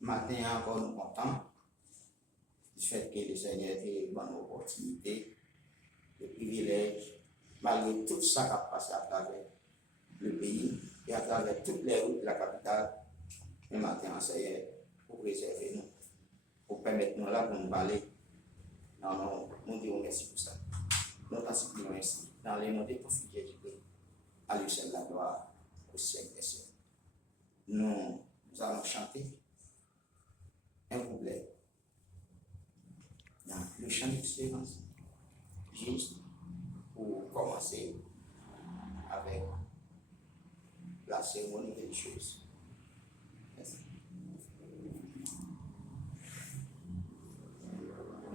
Matin encore nous contents du fait que le Seigneur ait une bonne opportunité, le privilège, malgré tout ça qui a passé à travers le pays et à travers toutes les routes de la capitale, le matin en Seigneur, pour préserver nous, pour permettre nous là pour nous parler. Non, nous disons merci pour ça. Nous t'en supplions ainsi, dans les noms de ton Fils Jésus-Christ, à lui seul la gloire, au siècle des siècles. Nous allons chanter un couplet dans le chant d'espérance, juste pour commencer avec la cérémonie religieuse. Merci.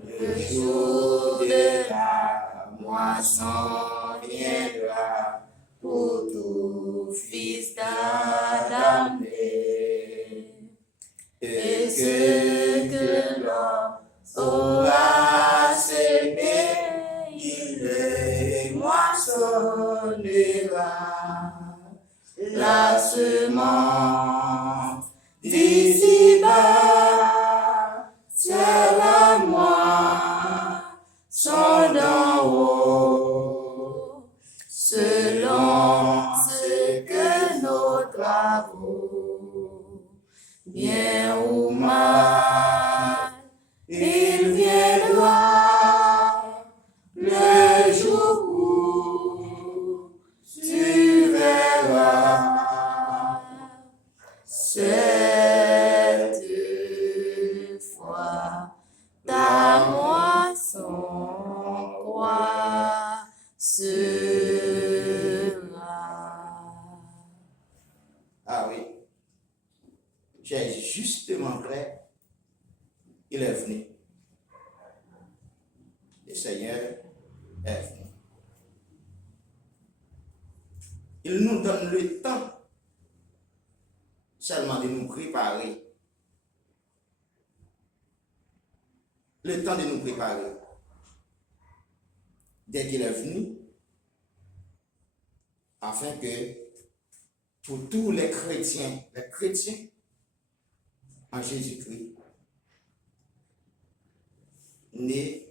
Le jour de la moisson viendra pour tout fils d'Adam et ce que l'homme aura semé, il le moissonnera. La semence d'ici-bas, c'est la moisson d'en haut, selon ce que nos travaux, bien ou mal, il viendra le jour où tu verras cette fois ta moisson croissera. Ah oui, j'ai justement vrai, il est venu. Le Seigneur est venu. Il nous donne le temps seulement de nous préparer. Le temps de nous préparer. Dès qu'il est venu, afin que pour tous les chrétiens en Jésus-Christ, nés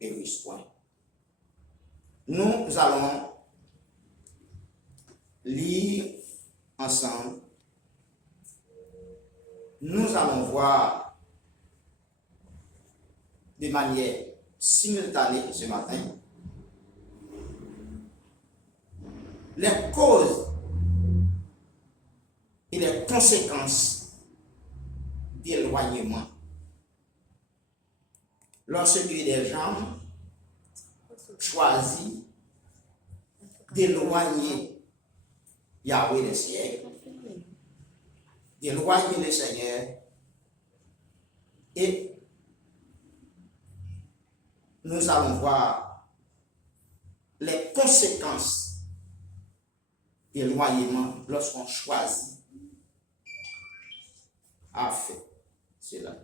et riches-point. Nous allons lire ensemble. Nous allons voir de manière simultanée ce matin les causes et les conséquences d'éloignement. Lorsque des gens choisissent d'éloigner Yahweh le ciel, d'éloigner le Seigneur, et nous allons voir les conséquences d'éloignement lorsqu'on choisit à faire cela.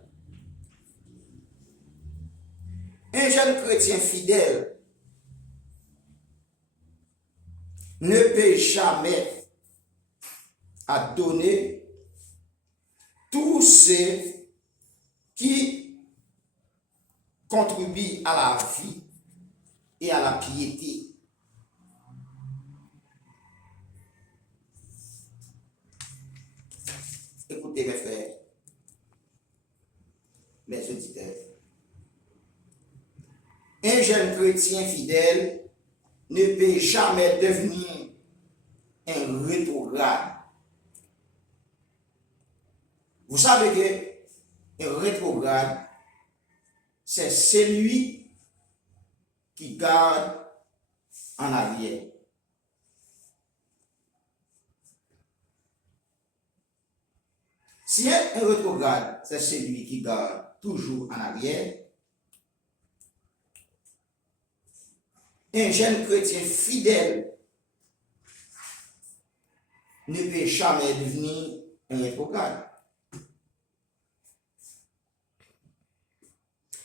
Un jeune chrétien fidèle ne peut jamais à donner tout ce qui contribue à la vie et à la piété. Écoutez mes frères, mes auditeurs. Un jeune chrétien fidèle ne peut jamais devenir un rétrograde. Vous savez que un rétrograde, c'est celui qui garde en arrière. Si un rétrograde, c'est celui qui garde toujours en arrière, un jeune chrétien fidèle ne peut jamais devenir un rétrograde.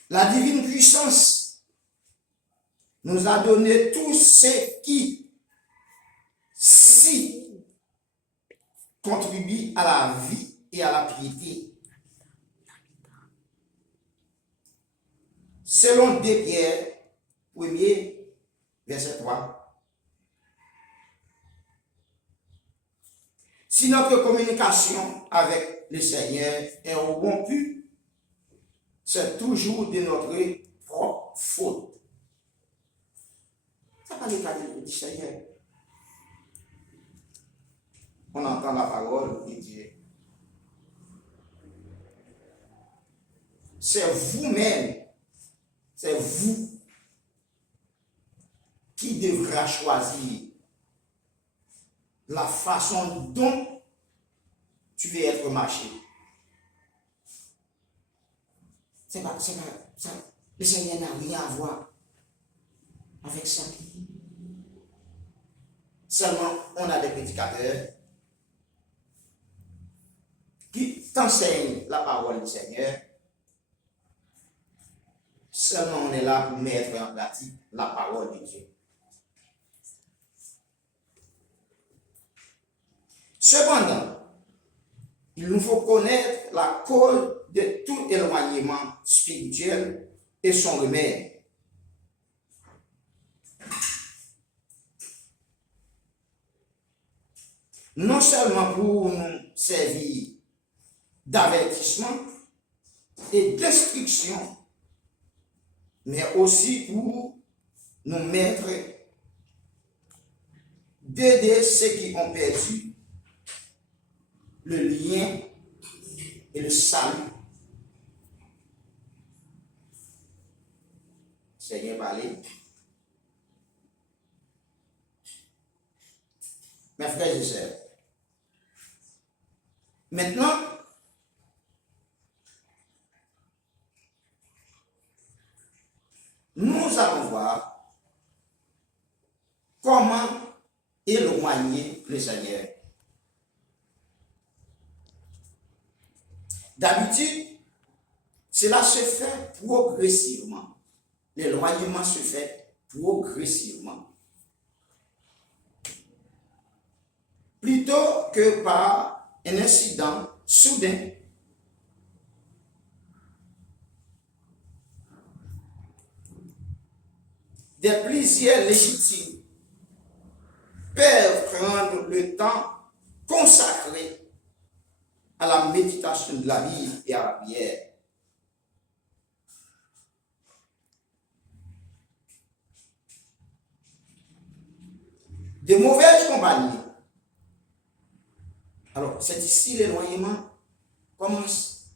La divine puissance nous a donné tout ce qui, si, contribue à la vie et à la piété. Selon 2 Pierre, 1er, verset 3. Si notre communication avec le Seigneur est rompue, c'est toujours de notre propre faute. Ce n'est pas le cas du Seigneur. On entend la parole de Dieu. C'est vous-même, c'est vous qui devrez choisir la façon dont tu veux être marché. C'est pas, le Seigneur n'a rien à voir avec ça. Seulement, on a des prédicateurs qui t'enseignent la parole du Seigneur. Seulement, on est là pour mettre en pratique la parole de Dieu. Cependant, il nous faut connaître la cause de tout éloignement spirituel et son remède. Non seulement pour nous servir d'avertissement et d'instruction, mais aussi pour nous mettre, d'aider ceux qui ont perdu le lien et le salut. Seigneur, parlez. Mes frères et sœurs, maintenant, nous allons voir comment éloigner le Seigneur. D'habitude, cela se fait progressivement. L'éloignement se fait progressivement. Plutôt que par un incident soudain. Des plaisirs légitimes peuvent prendre le temps consacré à la méditation de la Bible et à la prière. De mauvaises compagnies. Alors, c'est ici l'éloignement commence.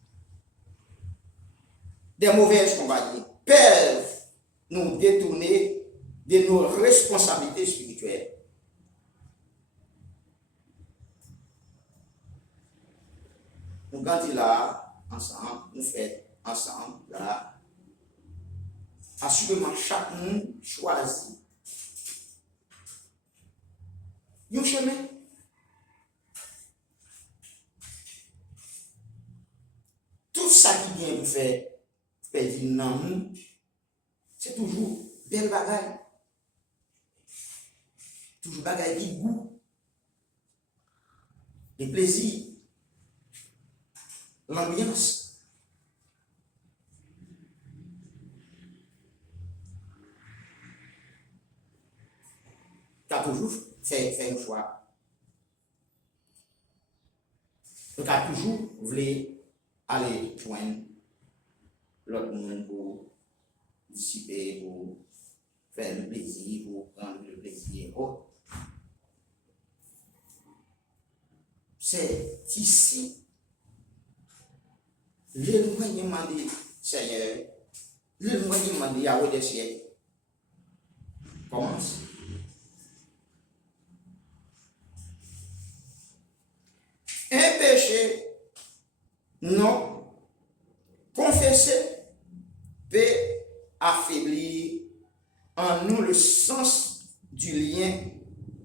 Des mauvaises compagnies peuvent nous détourner de nos responsabilités spirituelles. Nous grandissons là, ensemble, nous faisons ensemble, là. Assurément, chacun choisit un chemin. Tout ça qui vient vous faire dire non, c'est toujours belle bagaille. Toujours bagaille qui goût. Le plaisir. L'ambiance. Tu as toujours fait un choix. Tu as toujours voulu aller joindre l'autre monde pour dissiper, pour faire le plaisir, pour prendre le plaisir. Oh. C'est ici l'éloignement du Seigneur, l'éloignement de Yahweh des cieux commence. Un péché non confessé peut affaiblir en nous le sens du lien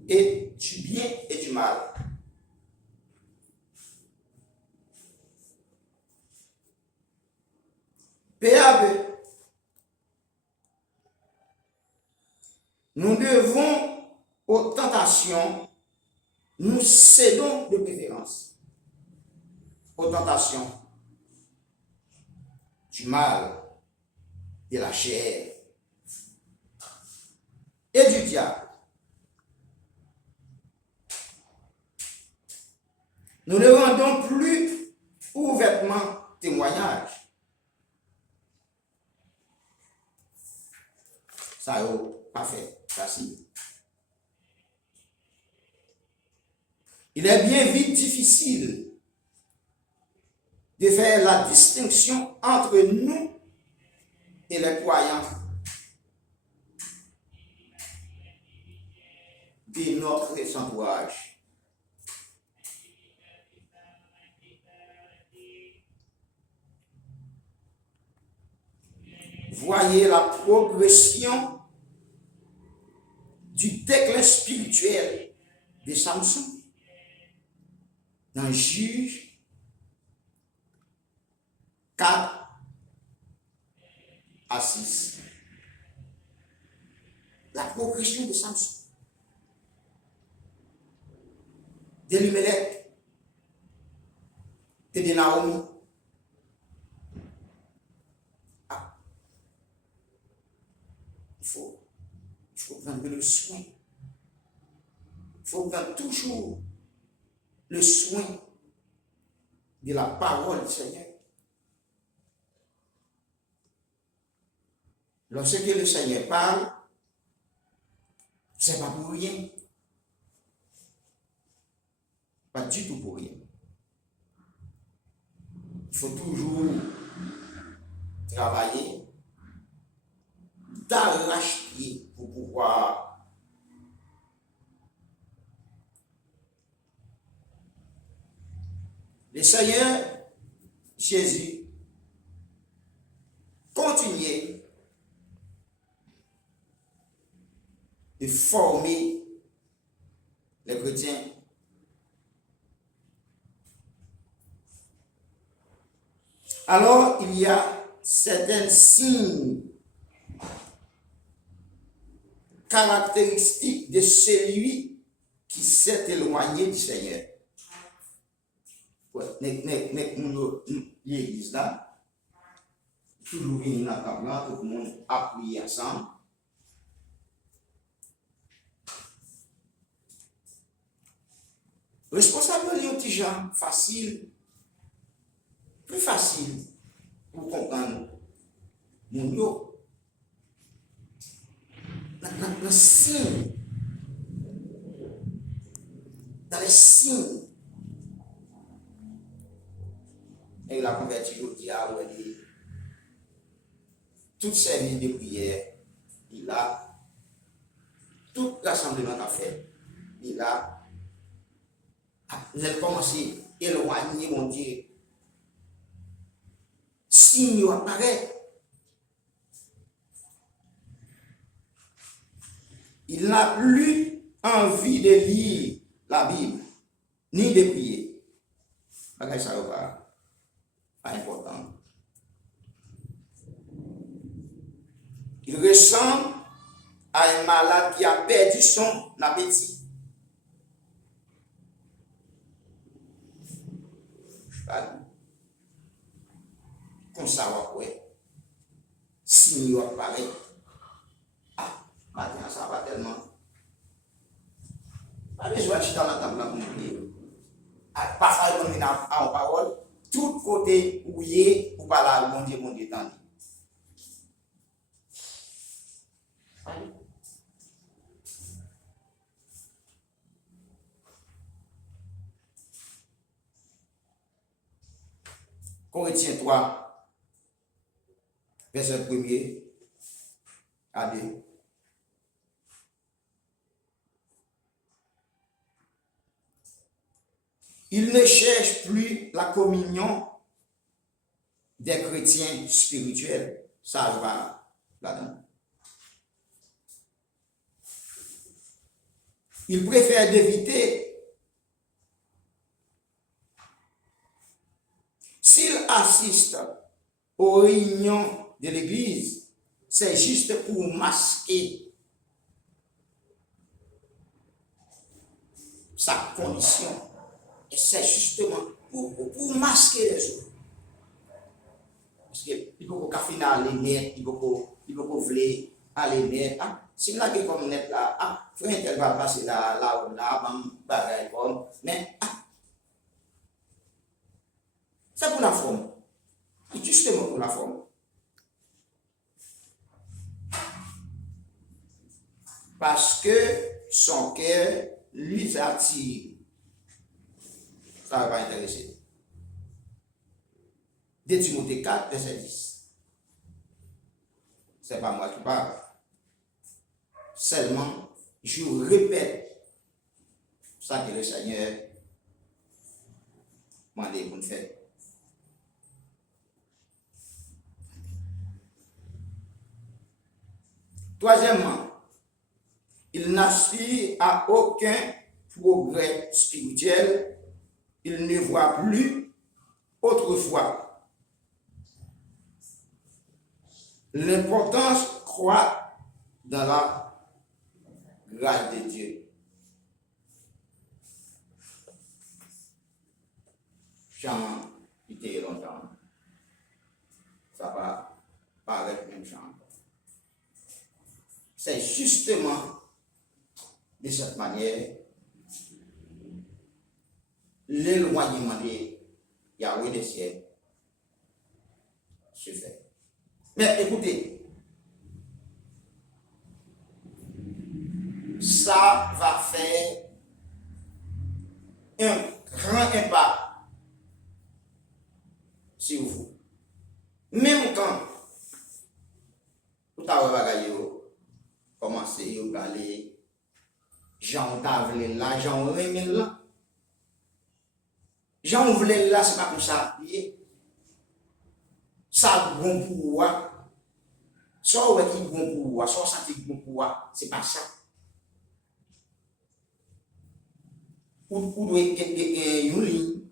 et du bien et du mal. Peu à peu, nous devons aux tentations, nous cédons de préférence. aux tentations du mal, de la chair et du diable. Nous ne rendons plus ouvertement témoignage. Ça n'a pas fait facile. Il est bien vite difficile de faire la distinction entre nous et les croyants de notre entourage. Voyez la progression du déclin spirituel de Samson dans Juge 4 à 6. La progression de Samson, d'Elimelech et de Naomi. Il faut prendre le soin. Il faut prendre toujours le soin de la parole du Seigneur. Lorsque le Seigneur parle, ce n'est pas pour rien. Pas du tout pour rien. Il faut toujours travailler d'arrache-pied pour pouvoir le Seigneur Jésus continuait de former les chrétiens. Alors, il y a certains signes caractéristiques de celui qui s'est éloigné du Seigneur. L'église là, toujours venu dans la table là, tout le monde appuyé ensemble. Responsable de petit gens facile, plus facile pour comprendre mon yo. Dans les signes, et la converti au diable, toute service de prière, il a, tout rassemblement qu'a fait, il a commencé à éloigner mon Dieu. Signe apparaît. Il n'a plus envie de lire la Bible, ni de prier. Bagay ça va pas important. Il ressemble à un malade qui a perdu son appétit. Comme ça va quoi? Si nous apparaît. Maintenant, ça va tellement. Pas besoin de chuter dans la table pour nous dire. Parfois, on est en parole, tout côté où il est, ou pas là, mon Dieu, tant. Corinthiens 3, verset 1er à 2. Il ne cherche plus la communion des chrétiens spirituels. Ça va là-dedans. Il préfère d'éviter. S'il assiste aux réunions de l'Église, c'est juste pour masquer sa condition. Et c'est justement pour pour masquer les autres. Parce que il faut qu'au final les net, il faut voler aller net. Ah, si là que comme net là, ah, frère elle va passer là bam bagaille comme, mais c'est pour la forme. Justement pour la forme. Parce que son cœur lui attire. Ça va pas intéresser. 2 Timothée 4, verset 10. C'est pas moi qui parle. Seulement, je répète ça que le Seigneur m'a dit pour nous faire. Troisièmement, il n'aspire à aucun progrès spirituel. Il ne voit plus autrefois. L'importance croît dans la grâce de Dieu. Chant, il était longtemps. Ça va paraître même chant. C'est justement de cette manière l'éloignement de Yahweh des cieux se fait. Mais écoutez, ça va faire un grand impact sur vous. Même quand vous avez commencé à aller, j'en voulais là, j'en voulais là. J'en voulais là, c'est pas comme ça. Ça bon pour moi. Soit ouais qui bon pour moi, soit ça qui bon pour moi, c'est pas ça. Ou doit une ligne,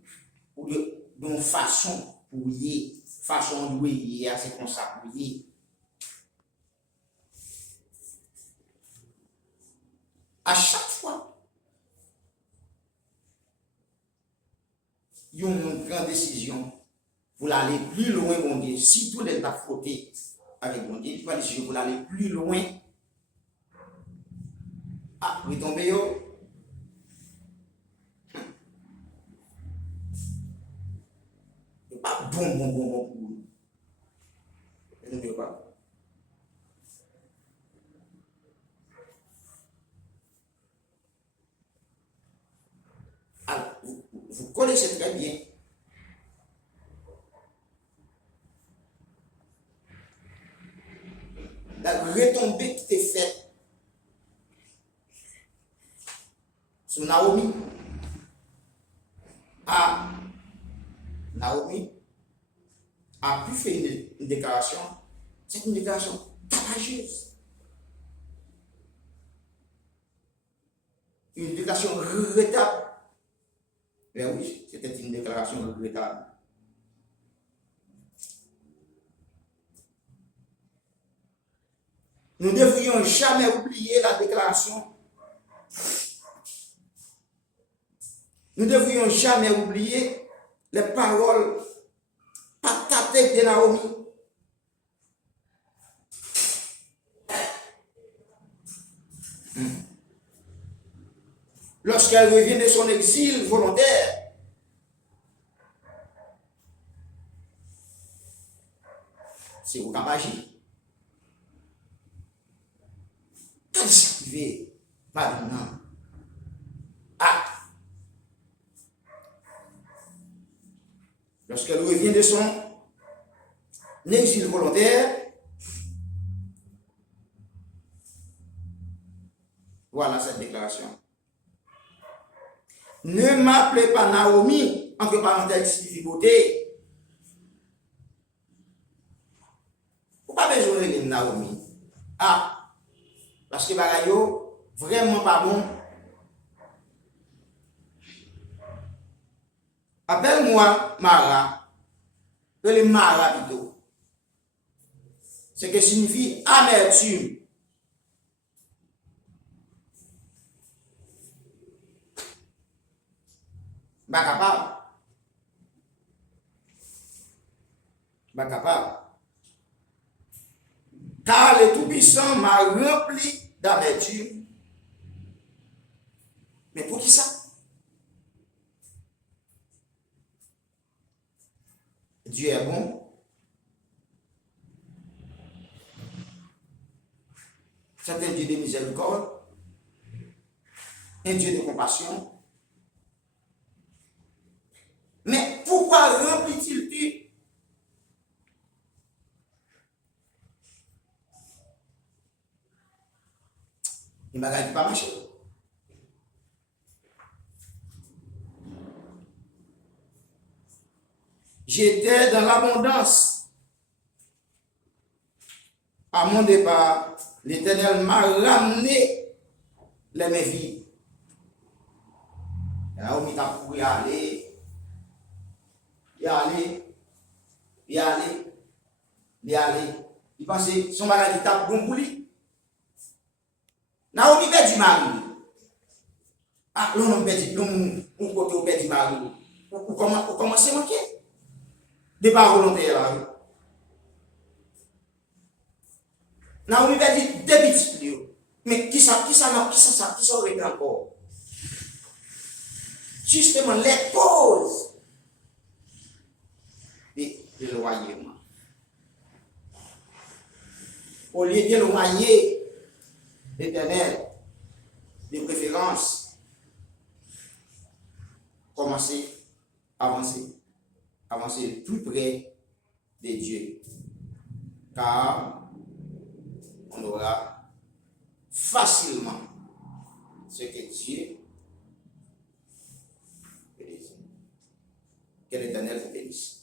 ou d'une façon pour y, façon de y, c'est comme ça pour y. À chaque fois, il y a une grande décision pour aller plus loin, mon Dieu. Si tout est à frotté avec mon Dieu, il va décider pour aller plus loin. Ah, vous tombez yo. C'est pas bon pour vous. Ne veux pas. Alors, vous connaissez très bien. La retombée qui t'est faite sur Naomi. Naomi a pu faire une déclaration. C'est une déclaration courageuse. Une déclaration regrettable. Mais oui, c'était une déclaration regrettable. Nous ne devrions jamais oublier la déclaration. Nous ne devrions jamais oublier les paroles pathétiques de Naomi. Lorsqu'elle revient de son exil volontaire, c'est au Kabaji. Qu'est-ce qui fait maintenant? Ah! Lorsqu'elle revient de son exil volontaire, voilà cette déclaration. Ne m'appelez pas Naomi, entre parenthèses, difficulté. Pourquoi besoin de Naomi? Ah, parce que bagayo vraiment pas bon. Appelle-moi Mara. Le Mara plutôt. Ce qui signifie amertume. Pas capable. Pas capable. Car le Tout-Puissant m'a rempli d'amertume. Mais pour qui ça? Dieu est bon. C'est un Dieu de miséricorde, un Dieu de compassion. Mais pourquoi remplit-il tout? Il m'a dit pas marcher. J'étais dans l'abondance. À mon départ, l'Éternel m'a ramené les mains vides. Là où il a pu y aller, il pensait son mari tape bon pour lui. Naomi perd du mari. Ah, l'on perd on côté perd du mari. Ou comment c'est manqué? Départ volontaire là. Naomi perd du débit. Mais qui ça aurait été encore? Justement, les causes de l'éloignement. Au lieu d'éloigner l'Éternel, de préférence, commencer à avancer plus près de Dieu. Car on aura facilement ce que Dieu veut dire. Que l'Éternel vous bénisse.